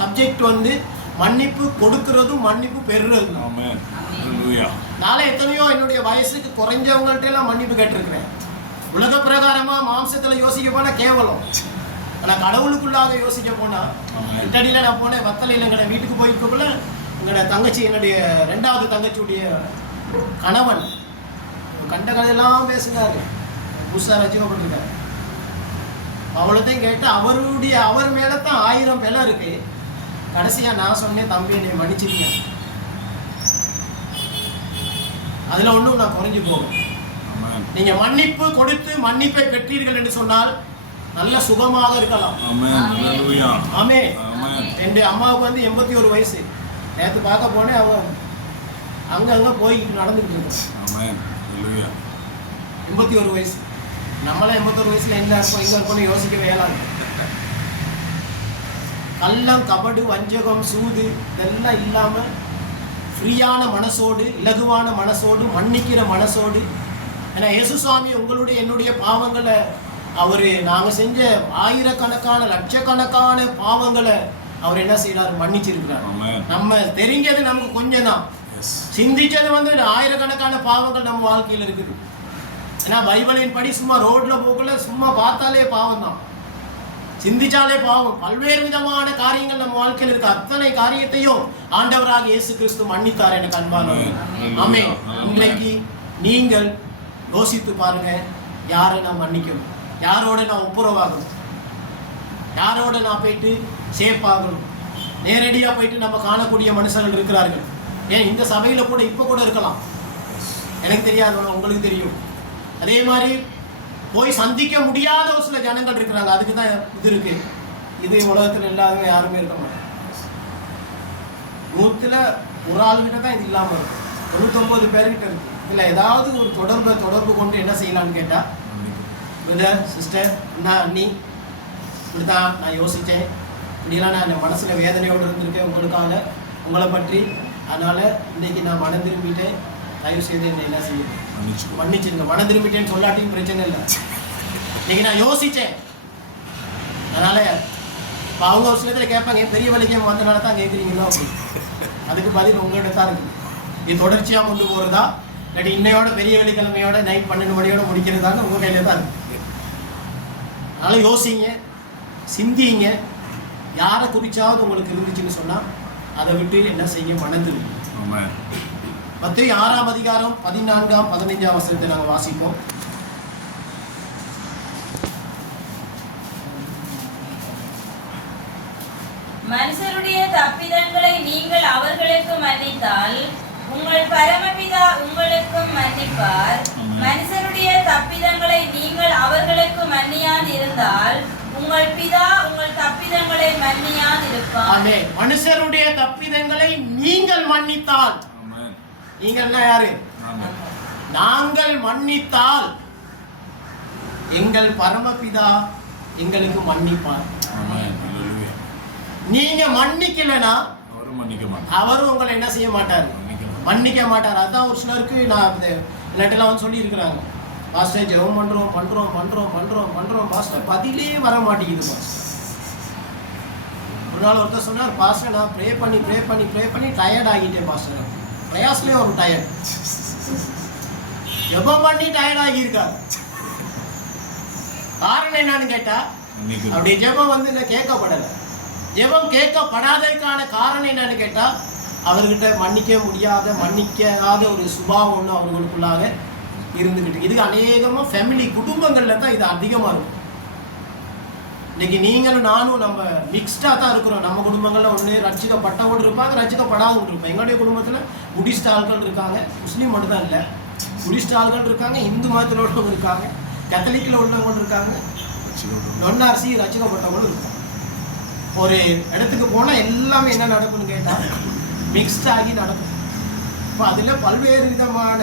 Subject வந்து மன்னிப்பு கொடுக்கறதும் மன்னிப்பு பெறுறதும். நாளை எத்தனையோ என்னுடைய வயசுக்கு குறைஞ்சவங்கள்ட்ட எல்லாம் மன்னிப்பு கேட்டிருக்கிறேன். உலக பிரகாரமா மாம்சத்துல யோசிக்க போனா கேவலம். ஆனா கடவுளுக்குள்ளாக யோசிக்க போனா, இட்டடியில நான் போனேன், வத்தலையில் எங்களை வீட்டுக்கு போயிருக்கக்குள்ள எங்களோட தங்கச்சி, என்னுடைய 2வது தங்கச்சியுடைய கணவன் கண்ட கதையெல்லாம் பேசுனாரு. புதுசாக ரசிக்கப்பட்டிருக்காரு. அவ்வளோத்தையும் கேட்டு அவர் மேலத்தான் 1000 விலை இருக்கு. கடைசியா நான் சொன்னேன், தம்பி என்னை மன்னிச்சிருக்கேன், அதுல ஒன்றும் நான் குறைஞ்சு போவேன். நீங்க மன்னிப்பு கொடுத்து மன்னிப்பை பெற்றீர்கள் என்று சொன்னால் நல்ல சுகமாக இருக்கலாம். ஆமே. என் அம்மாவுக்கு வந்து 81 வயசு. நேற்று பார்க்க போனேன், அவன் அங்கங்க போய் நடந்துக்கிட்டு இருக்கான். 81 வயசு. நம்மளாம் 81 வயசுல என்ன இருப்போம், இங்க இருக்கணும் யோசிக்க வேளாண். கள்ளம், கபடு, வஞ்சகம், சூது இதெல்லாம் இல்லாம ஃப்ரீயான மனசோடு, இலகுவான மனசோடு, மன்னிக்கிற மனசோடு. ஏன்னா இயேசு சுவாமி உங்களுடைய என்னுடைய பாவங்களை நாங்கள் செஞ்ச ஆயிரக்கணக்கான லட்சக்கணக்கான பாவங்களை அவர் என்ன செய்யறாரு, மன்னிச்சிருக்கிறார். நம்ம தெரிஞ்சது நமக்கு கொஞ்சம் தான், சிந்திச்சது வந்து ஆயிரக்கணக்கான பாவங்கள் நம்ம வாழ்க்கையில் இருக்குது. ஏன்னா பைபிளின் படி சும்மா ரோட்ல போகல, சும்மா பார்த்தாலே பாவம் தான், சிந்திச்சாலே பாவம். பல்வேறு விதமான காரியங்கள் நம்ம வாழ்க்கையில் இருக்கு. அத்தனை காரியத்தையும் ஆண்டவராக இயேசு கிறிஸ்து மன்னித்தார். எனக்கு அன்பானவர்களே, ஆமென். இன்றைக்கு நீங்கள் யோசித்து பாருங்க, யாரை நான் மன்னிக்கணும், யாரோட நான் ஒப்புரவாகணும், யாரோட நான் போயிட்டு சேஃபாகணும். நேரடியாக போயிட்டு நம்ம காணக்கூடிய மனுஷர்கள் இருக்கிறார்கள். ஏன் இந்த சபையில் கூட இப்போ கூட இருக்கலாம், எனக்கு தெரியாது, உங்களுக்கு தெரியும். அதே மாதிரி போய் சந்திக்க முடியாத ஒரு சில ஜனங்கள் இருக்கிறாங்க. அதுக்கு தான் இது இருக்கு. இது உலகத்தில் இல்லாத யாருமே இருக்க மாட்டாங்க. 100ல் ஒரு ஆளுகிட்ட தான் இது இல்லாமல் இருக்கும். 99 பேர்கிட்ட இருக்கு. இதில் ஏதாவது ஒரு தொடர்பு கொண்டு என்ன செய்யலான்னு கேட்டால், பிரதர், சிஸ்டர், என்ன அண்ணி, இப்படிதான் நான் யோசித்தேன், இப்படிலாம் நான் என் மனசில் வேதனையோடு இருந்திருக்கேன் உங்களுக்காக, உங்களை பற்றி. அதனால் இன்றைக்கி நான் மனம் திரும்பிட்டேன், தயவு செய்து என்னை என்ன செய்யுங்க, மன்னிச்சிருங்க. மனம் திரும்பிட்டேன்னு சொல்லாட்டியும் பிரச்சனை இல்லை. இன்னைக்கு நான் யோசித்தேன். அதனால் இப்போ அவங்க ஒரு சிலத்தில் கேட்பாங்க, பெரிய வலிக்கம் வந்தனால தான் கேட்குறீங்களோ அப்படின்னு. அதுக்கு பதில் உங்கள்கிட்ட தான் இருக்குது. இது தொடர்ச்சியாக கொண்டு போகிறதா, இல்லாட்டி இன்னையோட பெரிய வெள்ளிக்கிழமையோட நைட் 12 மணியோட முடிக்கிறதான்னு உங்கள் கையில் தான் இருக்குது. அதனால் யோசிங்க, சிந்திங்க. யாரை குறிச்சாவது உங்களுக்கு இருந்துச்சுன்னு சொன்னால் அதை விட்டு என்ன செய்ய, மனது. மத்தேயு 6ஆம் அதிகாரம் 14ஆம் 15ஆம் வசனத்தை நாங்கள் வாசிப்போம். மனுஷருடைய தப்பிதங்களை நீங்கள் அவர்களுக்கு மன்னித்தால் உங்கள் பரமபிதா உங்களுக்கும் மன்னிப்பார். மனுஷருடைய தப்பிதங்களை நீங்கள் அவர்களுக்கு மன்னியான் இருந்தால் உங்கள் பிதா உங்கள் தப்பிதங்களை மன்னியான் இருப்பார். ஆமென். மனுஷருடைய தப்பிதங்களை நீங்கள் மன்னித்தால், நீங்கள் யாரு? நாங்கள் மன்னித்தால் எங்கள் பரமபிதா எங்களுக்கு மன்னிப்பார். நீங்க மன்னிக்கலனா அவரும் உங்களை என்ன செய்ய மாட்டார், மன்னிக்க மாட்டார். அதுதான் ஒரு சிலருக்கு நான் இல்லாட்டெல்லாம் சொல்லி இருக்கிறாங்க, பாஸ்டர் ஜெபம் பண்றோம் பாஸ்டர், பதிலே வர மாட்டேங்குது பாஸ்டர். ஒரு நாள் ஒருத்தர் சொன்னார், பாஸ்டர் நான் ப்ரே பண்ணி டயர்ட் ஆகிட்டேன் பாஸ்டர். பிரயாஸ்லேயே ஒரு டயர்ட், ஜெபம் பண்ணி டயர்ட் ஆகியிருக்காரு. காரணம் என்னன்னு கேட்டா, அப்படி ஜெபம் வந்து என்ன கேட்கப்படலை. ஜெபம் கேட்கப்படாததுக்கான காரணம் என்னன்னு கேட்டா, அவர்கிட்ட மன்னிக்காத ஒரு சுபாவம் ஒன்று அவர்களுக்குள்ளாக இருந்துகிட்டு. இதுக்கு அநேகமாக ஃபேமிலி குடும்பங்களில் தான் இது அதிகமாக இருக்கும். இன்னைக்கு நீங்களும் நானும் நம்ம மிக்ஸ்டாக தான் இருக்கிறோம். நம்ம குடும்பங்களில் ஒன்று ரட்சிக்கப்பட்டவங்க இருப்பாங்க, ரட்சிக்கப்படாதவங்க இருப்பாங்க. எங்களுடைய குடும்பத்தில் புடிஸ்ட் ஆள்கள் இருக்காங்க, முஸ்லீம் மட்டும் தான் இல்லை, புடிஸ்ட் ஆள்கள் இருக்காங்க, இந்து மதத்தில் உள்ளவங்க இருக்காங்க, கத்தலிக்கில் உள்ளவங்க இருக்காங்க, நொன்னார்சி ரட்சிக்கப்பட்டவங்களும் இருக்காங்க. ஒரு இடத்துக்கு போனால் எல்லாமே என்ன நடக்கும்னு கேட்டால் மிக்ஸ்ட் ஆகி நடக்கும். இப்போ அதில் பல்வேறு விதமான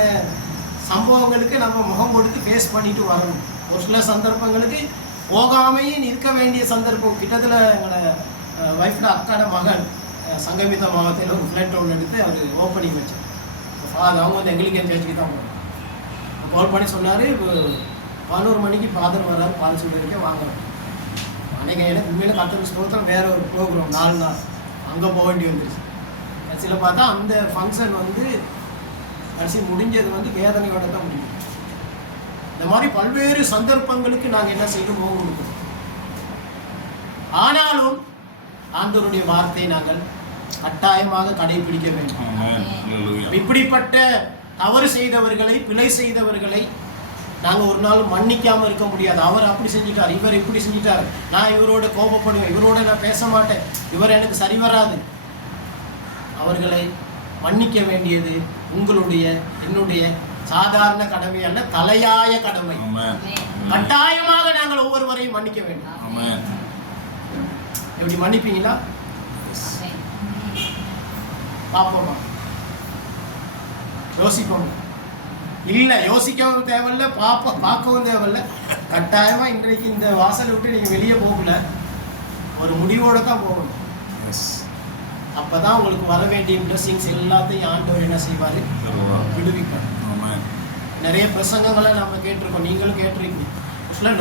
சம்பவங்களுக்கு நம்ம முகம் கொடுத்து ஃபேஸ் பண்ணிட்டு வரணும். ஒரு சில சந்தர்ப்பங்களுக்கு போகாமையும் இருக்க வேண்டிய சந்தர்ப்பம். கிட்டத்தில் எங்களை ஒய்ஃபோட அக்காட மகன் சங்கமித மாவட்டத்தில் ஒரு ஃப்ளைட் ஒன்று எடுத்து அவர் ஓப்பனிங் வச்சார். அவங்க வந்து எங்களுக்கு சேர்ச்சிக்கு தான் போனாங்க. கால் பண்ணி சொன்னார், 11 மணிக்கு ஃபாதர் வர்றாரு, பால் சொல்லியிருக்கேன் வாங்க. அன்றைக்கி எனக்கு உண்மையில கர்த்தருக்கு ஸ்தோத்திரம், வேறு ஒரு ப்ரோக்ராம் 4 நாள் அங்கே போக வேண்டி வந்துருச்சு. கடைசியில் பார்த்தா அந்த ஃபங்க்ஷன் வந்து கடைசி முடிஞ்சது வந்து வேதனையோட தான் முடியும். இந்த மாதிரி பல்வேறு சந்தர்ப்பங்களுக்கு நாங்கள் என்ன செய்யணும், முகம் கொடுக்கணும். ஆனாலும் ஆண்டவருடைய வார்த்தையை நாங்கள் கட்டாயமாக கடைபிடிக்க வேண்டும். இப்படிப்பட்ட தவறு செய்தவர்களை, பிழை செய்தவர்களை நாங்கள் ஒரு நாள் மன்னிக்காம இருக்க முடியாது. அவர் அப்படி செஞ்சிட்டார், இவர் இப்படி செஞ்சிட்டார், நான் இவரோட கோபப்படுவேன், இவரோட நான் பேச மாட்டேன், இவர் எனக்கு சரி வராது. அவர்களை மன்னிக்க வேண்டியது உங்களுடைய என்னுடைய சாதாரண கடமை அல்ல, தலையாய கடமை. கட்டாயமாக நாங்கள் ஒவ்வொருவரையும் மன்னிக்க வேண்டும். எப்படி மன்னிப்பீங்களா? பார்ப்போமா? யோசிப்போம். இல்லை, யோசிக்கவும் தேவையில்ல, பார்க்கவும் தேவையில்ல. கட்டாயமாக இன்றைக்கு இந்த வாசலை விட்டு நீங்கள் வெளியே போகல, ஒரு முடிவோடு தான் போகணும். அப்போ தான் உங்களுக்கு வர வேண்டிய பிளஸிங்ஸ் எல்லாத்தையும் ஆண்டவர் என்ன செய்வார், விடுவிப்பார். நிறைய பிரசங்கங்களை நம்ம கேட்டிருக்கோம், நீங்களும் கேட்டிருக்கீங்க. நோய்